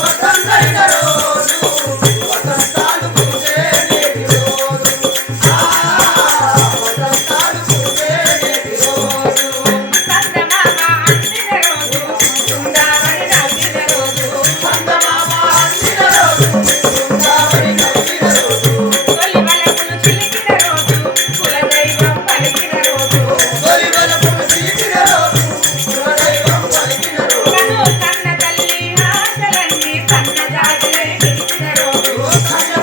分かんないだろう。Hey.